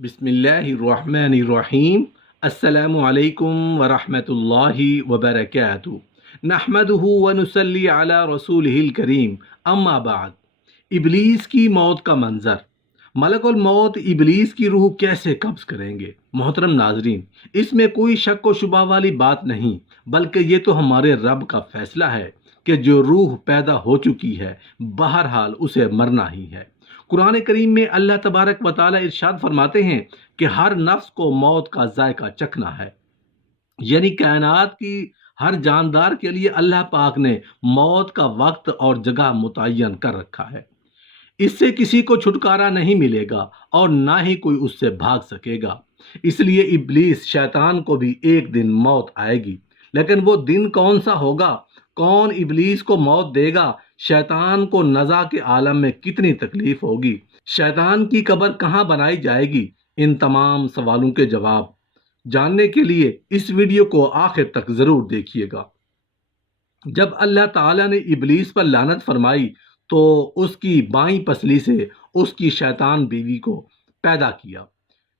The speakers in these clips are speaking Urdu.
بسم اللہ الرحمن الرحیم۔ السلام علیکم ورحمۃ اللہ وبرکاتہ۔ نحمدہ ونصلی علی رسولہ الکریم، اما بعد۔ ابلیس کی موت کا منظر۔ ملک الموت ابلیس کی روح کیسے قبض کریں گے؟ محترم ناظرین، اس میں کوئی شک و شبہ والی بات نہیں، بلکہ یہ تو ہمارے رب کا فیصلہ ہے کہ جو روح پیدا ہو چکی ہے بہرحال اسے مرنا ہی ہے۔ قرآن کریم میں اللہ تبارک و تعالی ارشاد فرماتے ہیں کہ ہر نفس کو موت کا ذائقہ چکھنا ہے، یعنی کائنات کی ہر جاندار کے لیے اللہ پاک نے موت کا وقت اور جگہ متعین کر رکھا ہے۔ اس سے کسی کو چھٹکارا نہیں ملے گا اور نہ ہی کوئی اس سے بھاگ سکے گا۔ اس لیے ابلیس شیطان کو بھی ایک دن موت آئے گی، لیکن وہ دن کون سا ہوگا؟ کون ابلیس کو موت دے گا؟ شیطان کو نزع کے عالم میں کتنی تکلیف ہوگی؟ شیطان کی قبر کہاں بنائی جائے گی؟ ان تمام سوالوں کے جواب جاننے کے لیے اس ویڈیو کو آخر تک ضرور دیکھیے گا۔ جب اللہ تعالیٰ نے ابلیس پر لعنت فرمائی تو اس کی بائیں پسلی سے اس کی شیطان بیوی کو پیدا کیا،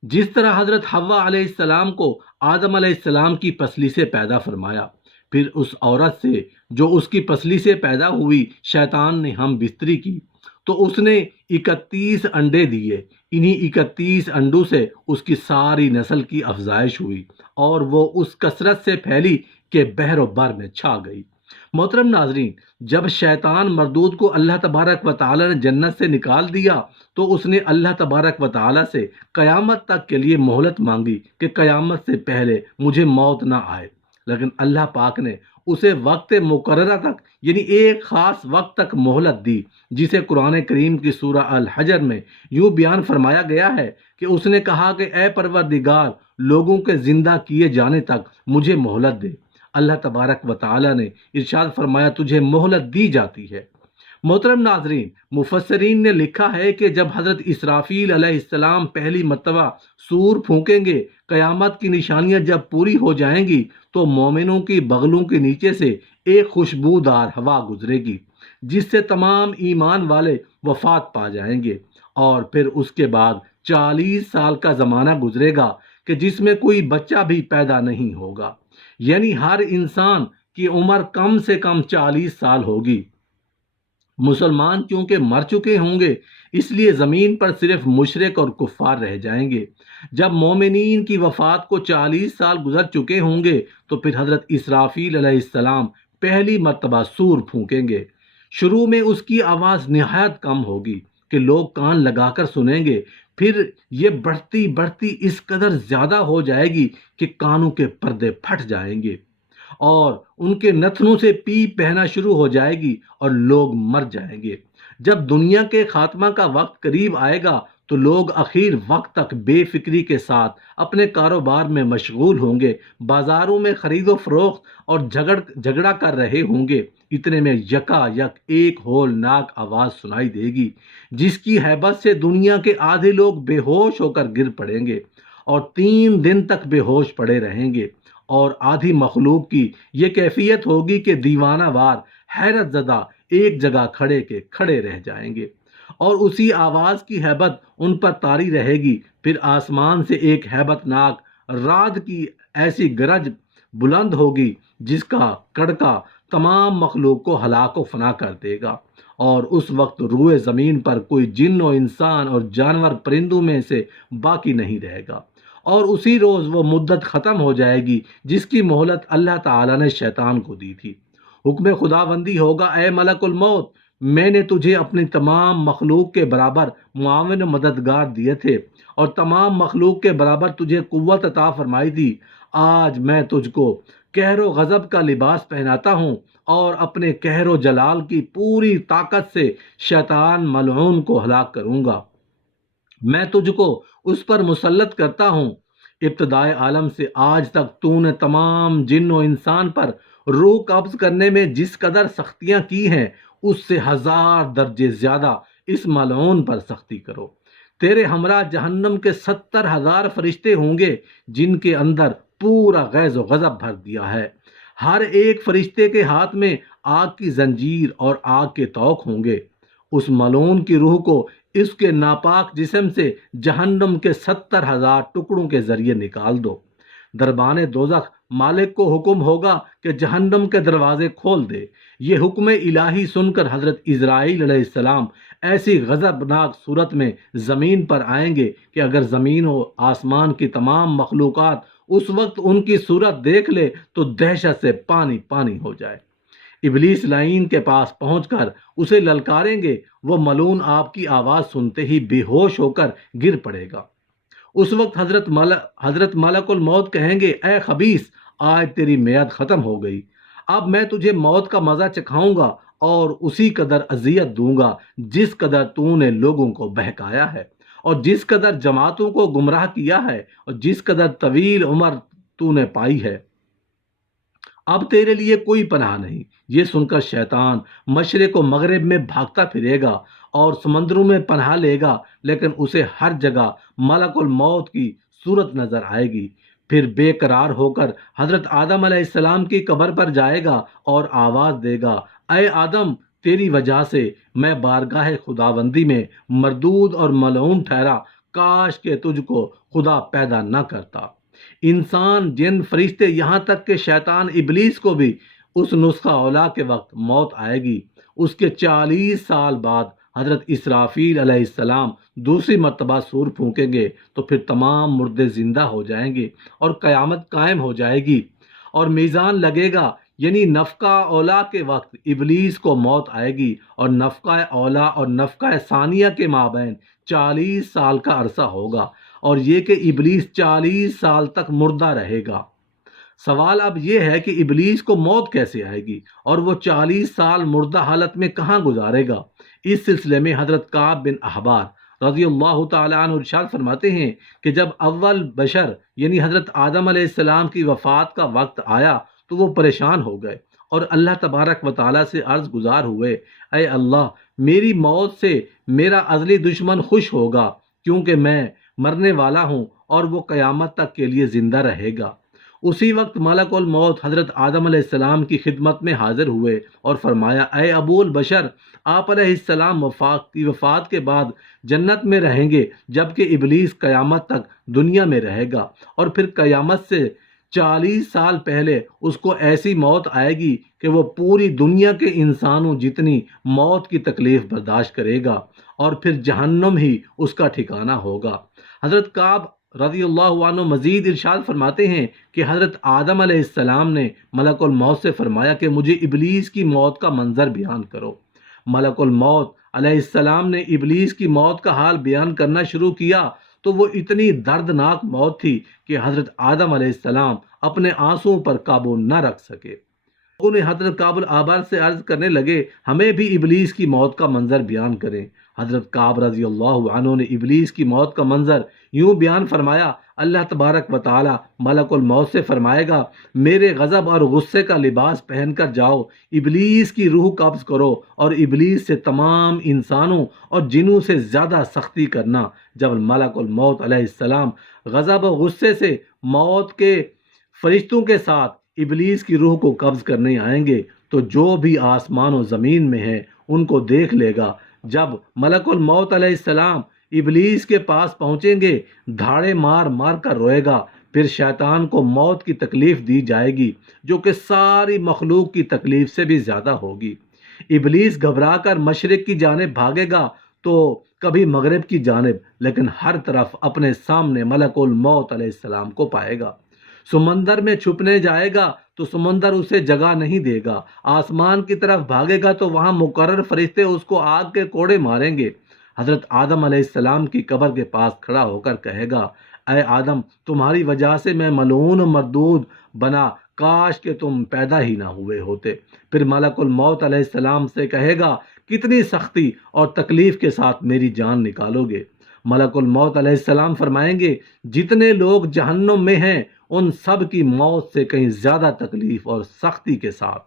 جس طرح حضرت حوا علیہ السلام کو آدم علیہ السلام کی پسلی سے پیدا فرمایا۔ پھر اس عورت سے جو اس کی پسلی سے پیدا ہوئی شیطان نے ہم بستری کی تو اس نے 31 انڈے دیے۔ انہی 31 انڈوں سے اس کی ساری نسل کی افزائش ہوئی اور وہ اس کثرت سے پھیلی کہ بحر و بر میں چھا گئی۔ محترم ناظرین، جب شیطان مردود کو اللہ تبارک و تعالی نے جنت سے نکال دیا تو اس نے اللہ تبارک و تعالی سے قیامت تک کے لیے مہلت مانگی کہ قیامت سے پہلے مجھے موت نہ آئے، لیکن اللہ پاک نے اسے وقت مقررہ تک یعنی ایک خاص وقت تک مہلت دی، جسے قرآن کریم کی سورہ الحجر میں یوں بیان فرمایا گیا ہے کہ اس نے کہا کہ اے پروردگار، لوگوں کے زندہ کیے جانے تک مجھے مہلت دے۔ اللہ تبارک و تعالی نے ارشاد فرمایا تجھے مہلت دی جاتی ہے۔ محترم ناظرین، مفسرین نے لکھا ہے کہ جب حضرت اسرافیل علیہ السلام پہلی مرتبہ سور پھونکیں گے، قیامت کی نشانیاں جب پوری ہو جائیں گی تو مومنوں کی بغلوں کے نیچے سے ایک خوشبودار ہوا گزرے گی، جس سے تمام ایمان والے وفات پا جائیں گے، اور پھر اس کے بعد 40 سال کا زمانہ گزرے گا کہ جس میں کوئی بچہ بھی پیدا نہیں ہوگا، یعنی ہر انسان کی عمر کم سے کم 40 سال ہوگی۔ مسلمان کیونکہ مر چکے ہوں گے اس لیے زمین پر صرف مشرک اور کفار رہ جائیں گے۔ جب مومنین کی وفات کو 40 سال گزر چکے ہوں گے تو پھر حضرت اسرافیل علیہ السلام پہلی مرتبہ سور پھونکیں گے۔ شروع میں اس کی آواز نہایت کم ہوگی کہ لوگ کان لگا کر سنیں گے، پھر یہ بڑھتی بڑھتی اس قدر زیادہ ہو جائے گی کہ کانوں کے پردے پھٹ جائیں گے اور ان کے نتنوں سے پیپ بہنا شروع ہو جائے گی اور لوگ مر جائیں گے۔ جب دنیا کے خاتمہ کا وقت قریب آئے گا تو لوگ اخیر وقت تک بے فکری کے ساتھ اپنے کاروبار میں مشغول ہوں گے، بازاروں میں خرید و فروخت اور جھگڑا کر رہے ہوں گے۔ اتنے میں یکا یک ایک ہولناک آواز سنائی دے گی جس کی ہیبت سے دنیا کے آدھے لوگ بے ہوش ہو کر گر پڑیں گے اور 3 دن تک بے ہوش پڑے رہیں گے، اور آدھی مخلوق کی یہ کیفیت ہوگی کہ دیوانہ وار حیرت زدہ ایک جگہ کھڑے کے کھڑے رہ جائیں گے، اور اسی آواز کی ہیبت ان پر طاری رہے گی۔ پھر آسمان سے ایک ہیبت ناک رعد کی ایسی گرج بلند ہوگی جس کا کڑکا تمام مخلوق کو ہلاک و فنا کر دے گا، اور اس وقت روئے زمین پر کوئی جن و انسان اور جانور پرندوں میں سے باقی نہیں رہے گا، اور اسی روز وہ مدت ختم ہو جائے گی جس کی مہلت اللہ تعالیٰ نے شیطان کو دی تھی۔ حکم خداوندی ہوگا اے ملک الموت، میں نے تجھے اپنی تمام مخلوق کے برابر معاون و مددگار دیے تھے اور تمام مخلوق کے برابر تجھے قوت عطا فرمائی تھی۔ آج میں تجھ کو قہر و غضب کا لباس پہناتا ہوں اور اپنے قہر و جلال کی پوری طاقت سے شیطان ملعون کو ہلاک کروں گا۔ میں تجھ کو اس پر مسلط کرتا ہوں۔ ابتدائے عالم سے آج تک تو نے تمام جن و انسان پر روح قبض کرنے میں جس قدر سختیاں کی ہیں اس سے 1000 درجے زیادہ اس ملعون پر سختی کرو۔ تیرے ہمراہ جہنم کے 70,000 فرشتے ہوں گے جن کے اندر پورا غیظ و غضب بھر دیا ہے۔ ہر ایک فرشتے کے ہاتھ میں آگ کی زنجیر اور آگ کے طوق ہوں گے۔ اس ملعون کی روح کو اس کے ناپاک جسم سے جہنم کے 70,000 ٹکڑوں کے ذریعے نکال دو۔ دربان دوزخ مالک کو حکم ہوگا کہ جہنم کے دروازے کھول دے۔ یہ حکم الہی سن کر حضرت اسرائیل علیہ السلام ایسی غضبناک صورت میں زمین پر آئیں گے کہ اگر زمین و آسمان کی تمام مخلوقات اس وقت ان کی صورت دیکھ لے تو دہشت سے پانی پانی ہو جائے۔ ابلیس لعین کے پاس پہنچ کر اسے للکاریں گے، وہ ملعون آپ کی آواز سنتے ہی بے ہوش ہو کر گر پڑے گا۔ اس وقت حضرت ملک الموت کہیں گے، اے خبیث، آج تیری میعاد ختم ہو گئی، اب میں تجھے موت کا مزہ چکھاؤں گا اور اسی قدر اذیت دوں گا جس قدر تو نے لوگوں کو بہکایا ہے اور جس قدر جماعتوں کو گمراہ کیا ہے اور جس قدر طویل عمر تو نے پائی ہے۔ اب تیرے لیے کوئی پناہ نہیں۔ یہ سن کر شیطان مشرق و مغرب میں بھاگتا پھرے گا اور سمندروں میں پناہ لے گا، لیکن اسے ہر جگہ ملک الموت کی صورت نظر آئے گی۔ پھر بے قرار ہو کر حضرت آدم علیہ السلام کی قبر پر جائے گا اور آواز دے گا، اے آدم، تیری وجہ سے میں بارگاہ خداوندی میں مردود اور ملعون ٹھہرا، کاش کہ تجھ کو خدا پیدا نہ کرتا۔ انسان، جن، فرشتے، یہاں تک کہ شیطان ابلیس کو بھی اس نسخہ اولا کے وقت موت آئے گی۔ اس کے 40 سال بعد حضرت اسرافیل علیہ السلام دوسری مرتبہ سور پھونکیں گے تو پھر تمام مردے زندہ ہو جائیں گے اور قیامت قائم ہو جائے گی اور میزان لگے گا۔ یعنی نفقہ اولا کے وقت ابلیس کو موت آئے گی اور نفقہ اولا اور نفقہ ثانیہ کے مابین 40 سال کا عرصہ ہوگا، اور یہ کہ ابلیس 40 سال تک مردہ رہے گا۔ سوال اب یہ ہے کہ ابلیس کو موت کیسے آئے گی اور وہ 40 سال مردہ حالت میں کہاں گزارے گا؟ اس سلسلے میں حضرت کعب بن احبار رضی اللہ تعالیٰ عنہ ارشاد فرماتے ہیں کہ جب اول بشر یعنی حضرت آدم علیہ السلام کی وفات کا وقت آیا تو وہ پریشان ہو گئے اور اللہ تبارک و تعالیٰ سے عرض گزار ہوئے، اے اللہ، میری موت سے میرا ازلی دشمن خوش ہوگا کیونکہ میں مرنے والا ہوں اور وہ قیامت تک کے لیے زندہ رہے گا۔ اسی وقت ملک الموت حضرت آدم علیہ السلام کی خدمت میں حاضر ہوئے اور فرمایا، اے ابو البشر، آپ علیہ السلام وفات کے بعد جنت میں رہیں گے، جبکہ ابلیس قیامت تک دنیا میں رہے گا، اور پھر قیامت سے 40 سال پہلے اس کو ایسی موت آئے گی کہ وہ پوری دنیا کے انسانوں جتنی موت کی تکلیف برداشت کرے گا، اور پھر جہنم ہی اس کا ٹھکانہ ہوگا۔ حضرت کعب رضی اللہ عنہ مزید ارشاد فرماتے ہیں کہ حضرت آدم علیہ السلام نے ملک الموت سے فرمایا کہ مجھے ابلیس کی موت کا منظر بیان کرو۔ ملک الموت علیہ السلام نے ابلیس کی موت کا حال بیان کرنا شروع کیا تو وہ اتنی دردناک موت تھی کہ حضرت آدم علیہ السلام اپنے آنسوؤں پر قابو نہ رکھ سکے۔ لوگوں نے حضرت کعب الأحبار سے عرض کرنے لگے، ہمیں بھی ابلیس کی موت کا منظر بیان کریں۔ حضرت کعب رضی اللہ عنہ نے ابلیس کی موت کا منظر یوں بیان فرمایا، اللہ تبارک و تعالی ملک الموت سے فرمائے گا، میرے غضب اور غصے کا لباس پہن کر جاؤ، ابلیس کی روح قبض کرو اور ابلیس سے تمام انسانوں اور جنوں سے زیادہ سختی کرنا۔ جب ملک الموت علیہ السلام غضب و غصے سے موت کے فرشتوں کے ساتھ ابلیس کی روح کو قبض کرنے آئیں گے تو جو بھی آسمان و زمین میں ہے ان کو دیکھ لے گا۔ جب ملک الموت علیہ السلام ابلیس کے پاس پہنچیں گے، دھاڑے مار مار کر روئے گا، پھر شیطان کو موت کی تکلیف دی جائے گی جو کہ ساری مخلوق کی تکلیف سے بھی زیادہ ہوگی۔ ابلیس گھبرا کر مشرق کی جانب بھاگے گا تو کبھی مغرب کی جانب، لیکن ہر طرف اپنے سامنے ملک الموت علیہ السلام کو پائے گا۔ سمندر میں چھپنے جائے گا تو سمندر اسے جگہ نہیں دے گا، آسمان کی طرف بھاگے گا تو وہاں مقرر فرشتے اس کو آگ کے کوڑے ماریں گے۔ حضرت آدم علیہ السلام کی قبر کے پاس کھڑا ہو کر کہے گا، اے آدم، تمہاری وجہ سے میں ملعون و مردود بنا، کاش کہ تم پیدا ہی نہ ہوئے ہوتے۔ پھر ملک الموت علیہ السلام سے کہے گا، کتنی سختی اور تکلیف کے ساتھ میری جان نکالو گے؟ ملک الموت علیہ السلام فرمائیں گے، جتنے لوگ جہنم میں ہیں ان سب کی موت سے کہیں زیادہ تکلیف اور سختی کے ساتھ۔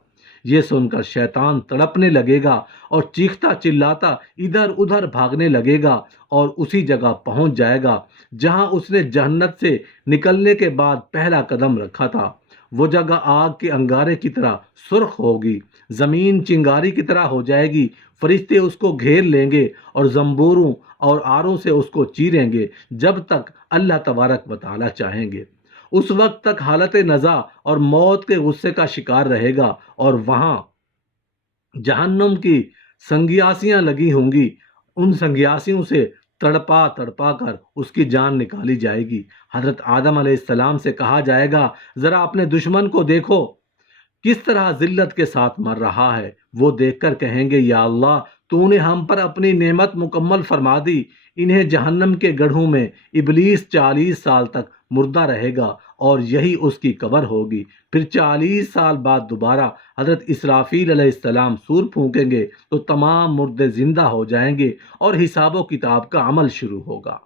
یہ سن کر شیطان تڑپنے لگے گا اور چیختا چلاتا ادھر ادھر بھاگنے لگے گا اور اسی جگہ پہنچ جائے گا جہاں اس نے جہنت سے نکلنے کے بعد پہلا قدم رکھا تھا۔ وہ جگہ آگ کے انگارے کی طرح سرخ ہوگی، زمین چنگاری کی طرح ہو جائے گی، فرشتے اس کو گھیر لیں گے اور زنبوروں اور آروں سے اس کو چیریں گے جب تک اللہ تبارک و تعالیٰ چاہیں گے۔ اس وقت تک حالت نزا اور موت کے غصے کا شکار رہے گا اور وہاں جہنم کی سنگیاسیاں لگی ہوں گی، ان سنگیاسیوں سے تڑپا تڑپا کر اس کی جان نکالی جائے گی۔ حضرت آدم علیہ السلام سے کہا جائے گا ذرا اپنے دشمن کو دیکھو کس طرح ذلت کے ساتھ مر رہا ہے۔ وہ دیکھ کر کہیں گے یا اللہ تو نے ہم پر اپنی نعمت مکمل فرما دی۔ انہیں جہنم کے گڑھوں میں ابلیس 40 سال تک مردہ رہے گا اور یہی اس کی قبر ہوگی۔ پھر 40 سال بعد دوبارہ حضرت اسرافیل علیہ السلام سور پھونکیں گے تو تمام مردے زندہ ہو جائیں گے اور حساب و کتاب کا عمل شروع ہوگا۔